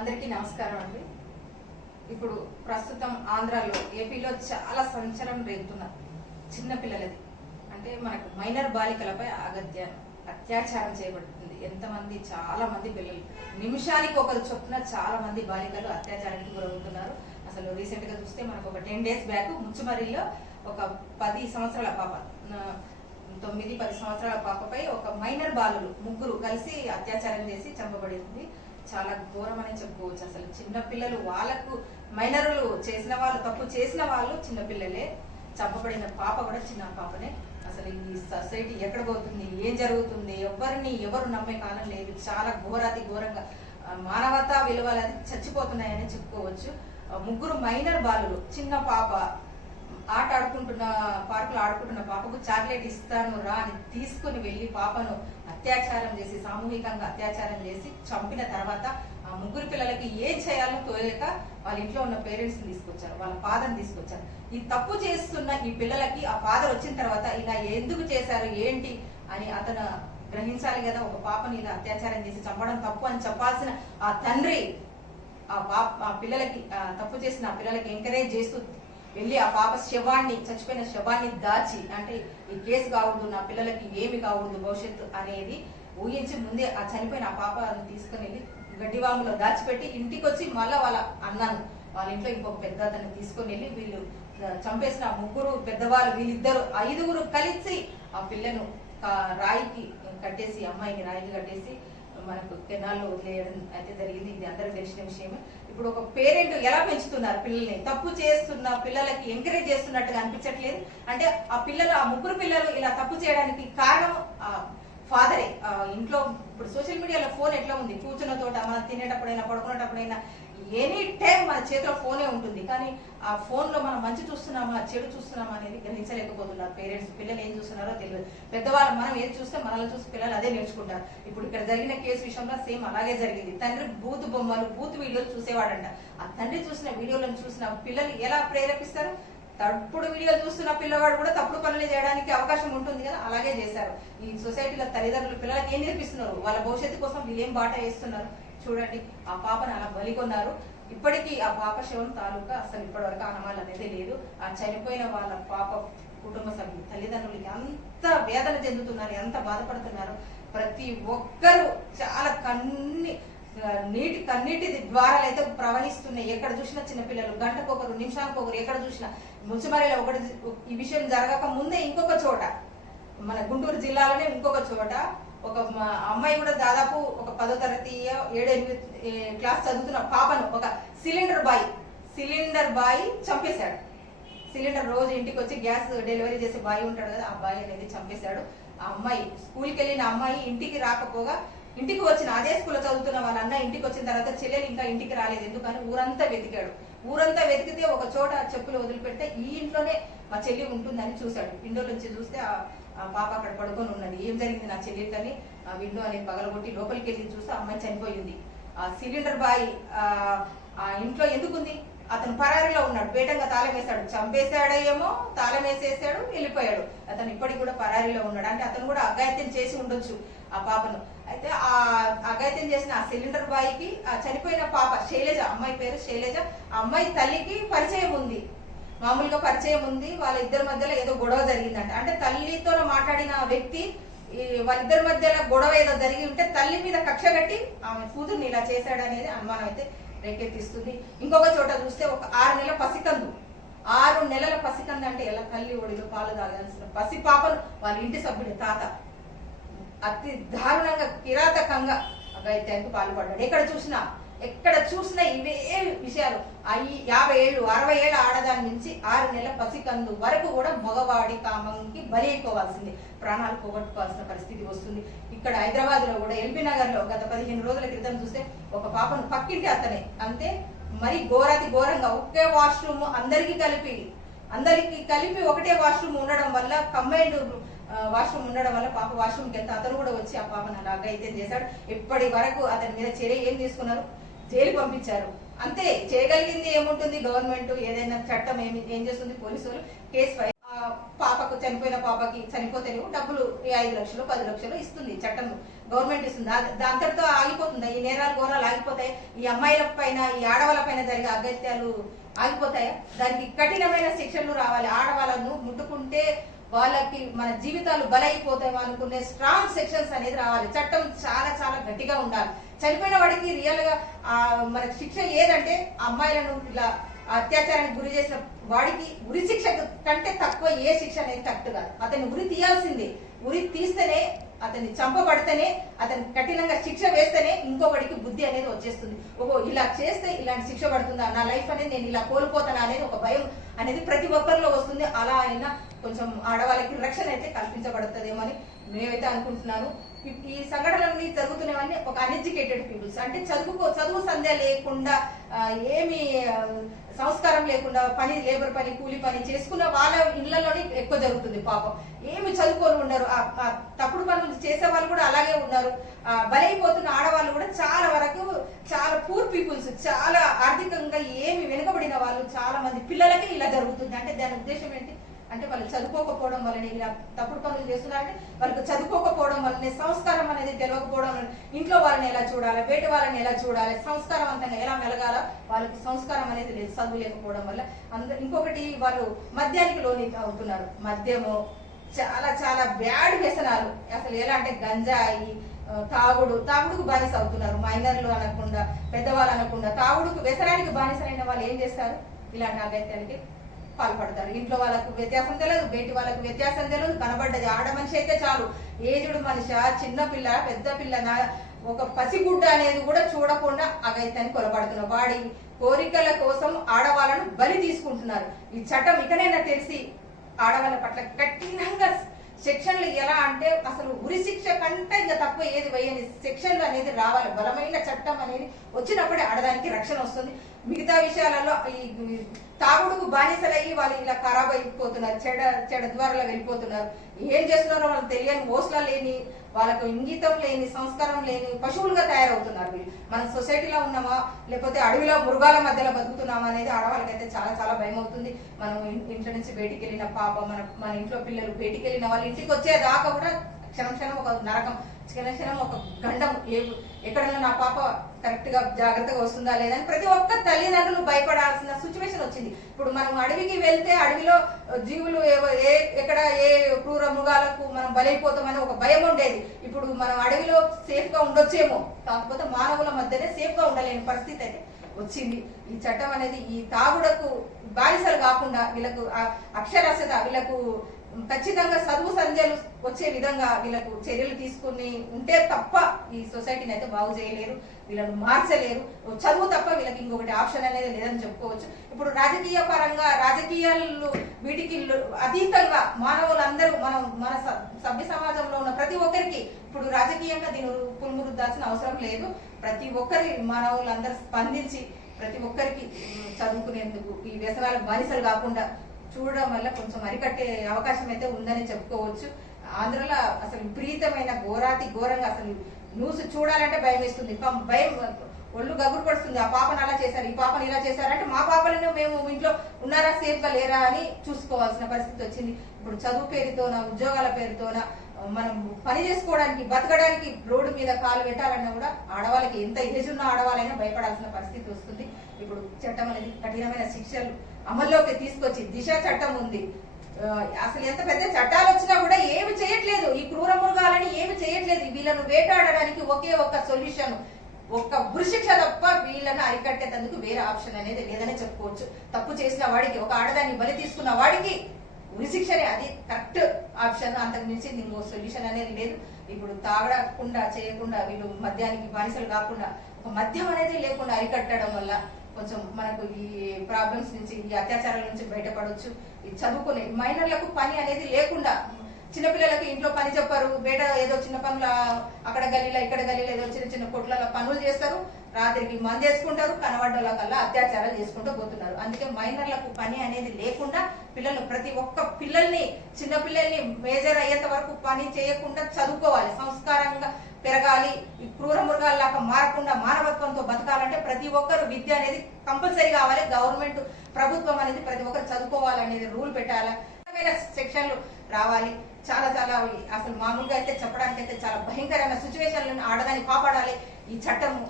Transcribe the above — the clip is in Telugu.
అందరికీ నమస్కారం అండి. ఇప్పుడు ప్రస్తుతం ఆంధ్రాలో ఏపీలో చాలా సంచలనం రేపుతున్న చిన్న పిల్లలది అంటే మనకు మైనర్ బాలికలపై అత్యాచారం చేయబడుతుంది. ఎంతమంది చాలా మంది పిల్లలు నిమిషానికి ఒకరు చొప్పున చాలా మంది బాలికలు అత్యాచారానికి గురవుతున్నారు. అసలు రీసెంట్ గా చూస్తే మనకు ఒక 10 days బ్యాక్ ముచ్చుమరిలో ఒక 10 సంవత్సరాల పాప 9-10 సంవత్సరాల పాపపై ఒక మైనర్ బాలులు ముగ్గురు కలిసి అత్యాచారం చేసి చంపబడింది. చాలా ఘోరం అని చెప్పుకోవచ్చు. అసలు చిన్న పిల్లలు వాళ్ళకు మైనరులు చేసిన వాళ్ళు తప్పు చేసిన వాళ్ళు చిన్నపిల్లలే, చంపబడిన పాప కూడా చిన్న పాపనే. అసలు ఈ సొసైటీ ఎక్కడ పోతుంది, ఏం జరుగుతుంది, ఎవరు నమ్మే కాలం లేదు. చాలా ఘోరాతి ఘోరంగా మానవతా విలువలు అది చచ్చిపోతున్నాయని చెప్పుకోవచ్చు. ముగ్గురు మైనర్ బాలులు, చిన్న పాప పార్కులో ఆడుకుంటున్న పాపకు చాక్లెట్ ఇస్తాను రా అని తీసుకుని వెళ్లి పాపను అత్యాచారం చేసి సామూహికంగా అత్యాచారం చేసి చంపిన తర్వాత ఆ ముగ్గురు పిల్లలకి ఏం చేయాలో తోయక వాళ్ళ ఇంట్లో ఉన్న పేరెంట్స్ తీసుకొచ్చారు, వాళ్ళ ఫాదర్ తీసుకొచ్చారు. ఈ తప్పు చేస్తున్న ఈ పిల్లలకి ఆ ఫాదర్ వచ్చిన తర్వాత ఇలా ఎందుకు చేశారు ఏంటి అని అతను గ్రహించాలి కదా. ఒక పాపని ఇలా అత్యాచారం చేసి చంపడం తప్పు అని చెప్పాల్సిన ఆ తండ్రి ఆ పిల్లలకి తప్పు చేసిన ఆ పిల్లలకి ఎంకరేజ్ చేస్తూ వెళ్ళి ఆ పాప చచ్చిపోయిన శవాన్ని దాచి, అంటే ఈ కేసు కావద్దు, నా పిల్లలకి ఏమి కావద్దు భవిష్యత్తు అనేది ఊహించి ముందే ఆ చనిపోయిన ఆ పాపను తీసుకుని వెళ్ళి గడ్డివాములో దాచిపెట్టి ఇంటికి వచ్చి మళ్ళా వాళ్ళ అన్నాను వాళ్ళ ఇంట్లో ఇంకొక పెద్ద అతన్ని తీసుకుని వెళ్ళి వీళ్ళు చంపేసిన ముగ్గురు పెద్దవాళ్ళు వీళ్ళిద్దరు 5గురు కలిసి ఆ పిల్లను రాయికి కట్టేసి, అమ్మాయిని రాయికి కట్టేసి మనకు కెనాల్లో వదిలేయడం అయితే జరిగింది. ఇది అందరికి తెలిసిన విషయమే. ఇప్పుడు ఒక పేరెంట్ ఎలా పెంచుతున్నారు పిల్లల్ని, తప్పు చేస్తున్న పిల్లలకి ఎంకరేజ్ చేస్తున్నట్టుగా అనిపించట్లేదు. అంటే ఆ ముగ్గురు పిల్లలు ఇలా తప్పు చేయడానికి కారణం ఫాదరే. ఇంట్లో ఇప్పుడు సోషల్ మీడియాలో ఫోన్ ఎట్లా ఉంది, కూర్చున్న తోట మనం తినేటప్పుడైనా పడుకునేటప్పుడైనా ఎనీ టైం మన చేతిలో ఫోనే ఉంటుంది. కానీ ఆ ఫోన్ లో మనం మంచి చూస్తున్నామా చెడు చూస్తున్నామా అనేది గ్రహించలేకపోతున్నారు పేరెంట్స్. పిల్లలు ఏం చూస్తున్నారో తెలియదు. పెద్దవాళ్ళు మనం ఏది చూస్తే మనల్ని చూసి పిల్లలు అదే నేర్చుకుంటారు. ఇప్పుడు ఇక్కడ జరిగిన కేసు విషయంలో సేమ్ అలాగే జరిగింది. తండ్రి బూత్ బొమ్మలు బూత్ వీడియోలు చూసేవాడంట. ఆ తండ్రి చూసిన వీడియోలను చూసిన పిల్లలు ఎలా ప్రేరేపిస్తారు? తప్పుడు వీడియోలు చూస్తున్న పిల్లవాడు కూడా తప్పుడు పనులు చేయడానికి అవకాశం ఉంటుంది కదా, అలాగే చేశారు. ఈ సొసైటీలో తల్లిదండ్రులు పిల్లలకి ఏం నేర్పిస్తున్నారు, వాళ్ళ భవిష్యత్తు కోసం వీళ్ళు ఏం బాట వేస్తున్నారు చూడండి. ఆ పాపను అలా బలికొన్నారు. ఇప్పటికీ ఆ పాప శవం తాలూకా అసలు ఇప్పటివరకు ఆనవాళ్ళు అనేది లేదు. ఆ చనిపోయిన వాళ్ళ పాప కుటుంబ సభ్యులు తల్లిదండ్రులు ఎంత వేదన చెందుతున్నారు, ఎంత బాధపడుతున్నారు. ప్రతి ఒక్కరు చాలా కన్నీటి ద్వారాలు అయితే ప్రవహిస్తున్నాయి. ఎక్కడ చూసినా చిన్నపిల్లలు, గంటకొకరు నిమిషానికొకరు, ఎక్కడ చూసినా. ముచ్చుమరిలో ఈ విషయం జరగక ముందే ఇంకొక చోట, మన గుంటూరు జిల్లాలోనే ఇంకొక చోట ఒక అమ్మాయి కూడా దాదాపు ఒక 10వ తరగతి 7-8 క్లాస్ చదువుతున్న పాపను ఒక సిలిండర్ బాయ్ చంపేశాడు. సిలిండర్ రోజు ఇంటికి వచ్చి గ్యాస్ డెలివరీ చేసే బాయ్ ఉంటాడు కదా, ఆ బాయ్ అనేది చంపేశాడు. ఆ అమ్మాయి స్కూల్కి వెళ్ళిన అమ్మాయి ఇంటికి రాకపోగా, ఇంటికి వచ్చిన అదే స్కూల్లో చదువుతున్న వాళ్ళ అన్న ఇంటికి వచ్చిన తర్వాత చెల్లెలు ఇంకా ఇంటికి రాలేదు. ఎందుకని ఊరంతా వెతికాడు. ఊరంతా వెతికితే ఒక చోట చెప్పులు వదిలిపెడితే ఈ ఇంట్లోనే మా చెల్లి ఉంటుందని చూశాడు. విండో నుంచి చూస్తే ఆ పాప అక్కడ పడుకొని ఉన్నది. ఏం జరిగింది నా చెల్లికని ఆ విండో అనేది పగలగొట్టి లోపలికి వెళ్ళి చూస్తే అమ్మాయి చనిపోయింది. ఆ సిలిండర్ బాయ్ ఆ ఇంట్లో ఎందుకుంది, అతను పరారీలో ఉన్నాడు. బేటంగా తాళం వేశాడు. చంపేశాడేమో, తాళం వేసేసాడు, వెళ్ళిపోయాడు. అతను ఇప్పటికి కూడా పరారీలో ఉన్నాడు. అంటే అతను కూడా అఘాయిత్యం చేసి ఉండొచ్చు ఆ పాపను. అయితే ఆ అఘాయిత్యం చేసిన ఆ సిలిండర్ బాయ్కి ఆ చనిపోయిన పాప శైలజ, అమ్మాయి పేరు శైలజ, ఆ అమ్మాయి తల్లికి పరిచయం ఉంది, మామూలుగా పరిచయం ఉంది. వాళ్ళ ఇద్దరి మధ్యలో ఏదో గొడవ జరిగిందంట. అంటే తల్లితో మాట్లాడిన వ్యక్తి వాళ్ళిద్దరి మధ్యలో గొడవ ఏదో జరిగి ఉంటే తల్లి మీద కక్ష కట్టి ఆమె కూతుర్ని ఇలా చేశాడనేది అనుమానం అయితే రేకెత్తిస్తుంది. ఇంకొక చోట చూస్తే ఒక 6 నెలల పసికందు, 6 నెలల పసికందు అంటే ఎలా తల్లి ఒడిలో పాలు తాగాల్సిన పసి పాపను వాళ్ళ ఇంటి సభ్యుడి తాత అతి దారుణంగా కిరాతకంగా అఘాయిత్యానికి పాల్పడ్డాడు. ఎక్కడ చూసినా ఇవే విషయాలు. 50 ఏళ్ళు 60 ఏళ్ళ ఆడదాని నుంచి 6 నెలల పసికందు వరకు కూడా మగవాడి కామంకి బలి అయిపోవాల్సింది, ప్రాణాలు పోగొట్టుకోవాల్సిన పరిస్థితి వస్తుంది. ఇక్కడ హైదరాబాద్ లో కూడా ఎల్బీ నగర్ లో గత 15 రోజుల క్రితం చూస్తే ఒక పాపను పక్కింటి అతనే అంతే మరి ఘోరంగా ఒకే వాష్రూమ్ అందరికి కలిపి ఒకటే వాష్రూమ్ ఉండడం వల్ల, కంబైన్డ్ వాష్రూమ్ ఉండడం వల్ల పాప వాష్రూమ్కి వెళ్తే అతను కూడా వచ్చి ఆ పాపను అలాగా అయితే చేశాడు. ఇప్పటి వరకు అతని మీద చర్య ఏం తీసుకున్నారు, జైలు పంపించారు. అంతే, చేయగలిగింది ఏముంటుంది గవర్నమెంట్, ఏదైనా చట్టం ఏం చేస్తుంది, పోలీసులు కేసు పాపకు చనిపోయిన పాపకి చనిపోతేనేమో డబ్బులు 5 లక్షలు 10 లక్షలు ఇస్తుంది చట్టం, గవర్నమెంట్ ఇస్తుంది. అంతటితో ఆగిపోతుందా? ఈ నేరాలు ఘోరాలు ఆగిపోతాయి? ఈ అమ్మాయిల పైన ఈ ఆడవాళ్ళ పైన జరిగే అగత్యాలు ఆగిపోతాయా? దానికి కఠినమైన శిక్షలు రావాలి. ఆడవాళ్ళను ముట్టుకుంటే వాళ్ళకి మన జీవితాలు బలైపోతాయి అనుకునే స్ట్రాంగ్ సెక్షన్స్ అనేది రావాలి. చట్టం చాలా చాలా గట్టిగా ఉండాలి. చనిపోయిన వాడికి రియల్ గా మన శిక్ష ఏదంటే అమ్మాయిలను ఇలా అత్యాచారానికి గురి చేసిన వాడికి ఉరి శిక్ష కంటే తక్కువ ఏ శిక్ష అనేది కరెక్ట్ కాదు. అతన్ని ఉరి తీయాల్సిందే. ఉరి తీస్తేనే, అతన్ని చంపబడితేనే, అతని కఠినంగా శిక్ష వేస్తేనే ఇంకొకడికి బుద్ధి అనేది వచ్చేస్తుంది. ఓహో ఇలా చేస్తే ఇలాంటి శిక్ష పడుతుందా, నా లైఫ్ అనేది నేను ఇలా కోల్పోతానా అనేది ఒక భయం అనేది ప్రతి ఒక్కరిలో వస్తుంది. అలా అయినా కొంచెం ఆడవాళ్ళకి రక్షణ అయితే కల్పించబడుతుందేమో అని నేనైతే అనుకుంటున్నాను. ఈ సంఘటనలన్నీ జరుగుతున్నవన్నీ ఒక అన్ఎడ్యుకేటెడ్ పీపుల్స్, అంటే చదువు సంధ్య లేకుండా ఏమి సంస్కారం లేకుండా పని, లేబర్ పని, కూలి పని చేసుకున్న వాళ్ళ ఇళ్లలోనే ఎక్కువ జరుగుతుంది. పాపం ఏమి చదువుకొని ఉన్నారు, తప్పుడు పనులు చేసే వాళ్ళు కూడా అలాగే ఉన్నారు. బలైపోతున్న ఆడవాళ్ళు కూడా చాలా వరకు చాలా పూర్ పీపుల్స్, చాలా ఆర్థికంగా ఏమి వెనుకబడిన వాళ్ళు చాలా మంది పిల్లలకి ఇలా జరుగుతుంది. అంటే దాని ఉద్దేశం ఏంటి అంటే వాళ్ళు చదువుకోకపోవడం వల్లనే ఇలా తప్పుడు పనులు చేస్తున్నారంటే వాళ్ళకి చదువుకోకపోవడం వల్లనే, సంస్కారం అనేది తెలియకపోవడం వల్ల, ఇంట్లో వాళ్ళని ఎలా చూడాలి, బయట వాళ్ళని ఎలా చూడాలి, సంస్కారవంతంగా ఎలా మెలగాల వాళ్ళకి సంస్కారం అనేది లేదు చదువు లేకపోవడం వల్ల. ఇంకొకటి వాళ్ళు మద్యానికి లోని అవుతున్నారు. మద్యము చాలా చాలా బ్యాడ్ వ్యసనాలు, అసలు ఎలా అంటే గంజాయి, తాగుడుకు బానిస అవుతున్నారు. మైనర్లు అనకుండా, పెద్దవాళ్ళు అనకుండా తాగుడుకు వ్యసనానికి బానిసలైన వాళ్ళు ఏం చేస్తారు? ఇలాంటి అగత్యానికి పాల్పడతారు. ఇంట్లో వాళ్ళకు వ్యత్యాసం తెలియదు, బయటి వాళ్ళకు వ్యత్యాసం తెలియదు. కనబడ్డది ఆడ మనిషి అయితే చాలు, ఏజుడు మనిషి, చిన్న పిల్ల, పెద్ద పిల్ల, ఒక పసిగుడ్డ అనేది కూడా చూడకుండా అగత్యాన్ని కొలబడుతున్నారు. వాడి కోరికల కోసం ఆడవాళ్ళను బలి తీసుకుంటున్నారు. ఈ చట్టం ఇకనైనా తెలిసి ఆడవాళ్ళ పట్ల కఠినంగా సెక్షన్లు ఎలా అంటే అసలు ఉరి శిక్ష కంటే ఇంకా తక్కువ ఏది వేయని సెక్షన్లు అనేది రావాలి. బలమైన చట్టం అనేది వచ్చినప్పుడే ఆడదానికి రక్షణ వస్తుంది. మిగతా విషయాలలో ఈ తాగుడుకు బానిసలయ్యి వాళ్ళు ఇలా ఖరాబ్ అయిపోతున్నారు, చెడ ద్వారాలో వెళ్ళిపోతున్నారు. ఏం చేస్తున్నారో వాళ్ళకి తెలియని, మోసలా లేని, వాళ్ళకు ఇంగితం లేని, సంస్కారం లేని పశువులుగా తయారవుతున్నారు వీళ్ళు. మన సొసైటీలో ఉన్నామా లేకపోతే అడవిలో మృగాల మధ్యలో బతుకుతున్నామా అనేది ఆడవాళ్ళకైతే చాలా చాలా భయం అవుతుంది. మనం ఇంట్లో నుంచి బయటికి వెళ్ళిన పాప, మన ఇంట్లో పిల్లలు బయటికి వెళ్ళిన వాళ్ళు ఇంటికి వచ్చేదాకా కూడా క్షణం క్షణం ఒక నరకం, క్షణం ఒక గండం. ఎక్కడన్నా నా పాప కరెక్ట్ గా జాగ్రత్తగా వస్తుందా లేదని ప్రతి ఒక్క తల్లిదండ్రులు భయపడాల్సిన సిచ్యువేషన్ వచ్చింది. ఇప్పుడు మనం అడవికి వెళ్తే అడవిలో జీవులు ఎక్కడ ఏ క్రూర మృగాలకు మనం బలైపోతామని ఒక భయం ఉండేది. ఇప్పుడు మనం అడవిలో సేఫ్ గా ఉండొచ్చేమో, కాకపోతే మానవుల మధ్యనే సేఫ్ గా ఉండలేని పరిస్థితి అయితే వచ్చింది. ఈ చట్టం అనేది ఈ తాగుడకు బానిసలు కాకుండా వీళ్ళకు అక్షరాస్యత, వీళ్ళకు ఖచ్చితంగా చదువు సంధ్యలు వచ్చే విధంగా వీళ్ళకు చర్యలు తీసుకుని ఉంటే తప్ప ఈ సొసైటీని అయితే బాగు చేయలేరు, వీళ్ళను మార్చలేరు. చదువు తప్ప వీళ్ళకి ఇంకొకటి ఆప్షన్ అనేది లేదని చెప్పుకోవచ్చు. ఇప్పుడు రాజకీయ పరంగా రాజకీయాలు వీటికి అతీతంగా మానవులందరూ మన సభ్య సమాజంలో ఉన్న ప్రతి ఒక్కరికి ఇప్పుడు రాజకీయంగా దీని పులుమురుద్దాల్సిన అవసరం లేదు. ప్రతి ఒక్కరి మానవులందరూ స్పందించి ప్రతి ఒక్కరికి చదువుకునేందుకు, ఈ వ్యసనాలకు బానిసలు కాకుండా చూడడం వల్ల కొంచెం అరికట్టే అవకాశం అయితే ఉందని చెప్పుకోవచ్చు. ఆంధ్రలో అసలు విపరీతమైన ఘోరంగా అసలు న్యూస్ చూడాలంటే భయం వేస్తుంది. భయం ఒళ్ళు గగురు పడుతుంది. ఆ పాపను అలా చేశారు, ఈ పాపను ఇలా చేశారు అంటే మా పాపలను మేము ఇంట్లో ఉన్నారా, సేఫ్ గా లేరా అని చూసుకోవాల్సిన పరిస్థితి వచ్చింది. ఇప్పుడు చదువు పేరుతోన, ఉద్యోగాల పేరుతోన మనం పని చేసుకోవడానికి, బతకడానికి రోడ్డు మీద కాలు పెట్టాలన్నా కూడా ఆడవాళ్ళకి ఎంత ఏజ్ ఉన్న ఆడవాళ్ళైనా భయపడాల్సిన పరిస్థితి వస్తుంది. ఇప్పుడు చట్టం అనేది కఠినమైన శిక్షలు అమల్లోకి తీసుకొచ్చి దిశ చట్టం ఉంది. అసలు ఎంత పెద్ద చట్టాలు వచ్చినా కూడా ఏమి చేయట్లేదు, ఈ క్రూర మృగాలని ఏమి చేయట్లేదు. వీళ్ళను వేటాడడానికి ఒకే ఒక్క సొల్యూషన్, ఒక్క ఉరిశిక్ష తప్ప వీళ్ళని అరికట్టేందుకు వేరే ఆప్షన్ అనేది లేదని చెప్పుకోవచ్చు. తప్పు చేసిన వాడికి, ఒక ఆడదాన్ని బలి తీసుకున్న వాడికి ఉరిశిక్షనే అది కరెక్ట్ ఆప్షన్. అంతకు మించి ఇంకో సొల్యూషన్ అనేది లేదు. ఇప్పుడు తాగకుండా చేయకుండా వీళ్ళు మద్యానికి బానిసలు కాకుండా ఒక మద్యం అనేది లేకుండా అరికట్టడం వల్ల కొంచెం మనకు ఈ ప్రాబ్లమ్స్ నుంచి, ఈ అత్యాచారాల నుంచి బయటపడవచ్చు. ఈ చదువుకునే మైనర్లకు పని అనేది లేకుండా, చిన్నపిల్లలకు ఇంట్లో పని చెప్పారు, బయట ఏదో చిన్న పనులు అక్కడ గల్లీలో ఇక్కడ గల్లీలో ఏదో చిన్న చిన్న కొట్లలో పనులు చేస్తారు, రాత్రికి మంది చేసుకుంటారు, కనబడ్డల కల్లా అత్యాచారాలు చేసుకుంటూ పోతున్నారు. అందుకే మైనర్లకు పని అనేది లేకుండా పిల్లలు, ప్రతి ఒక్క పిల్లల్ని, చిన్న పిల్లల్ని మేజర్ అయ్యేంత వరకు పని చేయకుండా చదువుకోవాలి, సంస్కారంగా పెరగాలి. ఈ క్రూర మృగాల్లాగా మారకుండా మానవత్వంతో బతకాలంటే ప్రతి ఒక్కరు విద్య అనేది కంపల్సరీ కావాలి. గవర్నమెంట్ ప్రభుత్వం అనేది ప్రతి ఒక్కరు చదువుకోవాలనేది రూల్ పెట్టాలి. సెక్షన్లు రావాలి. చాలా చాలా అసలు మామూలుగా అయితే చెప్పడానికి అయితే చాలా భయంకరమైన సిచ్యువేషన్లను ఆడదాన్ని కాపాడాలి ఈ చట్టము.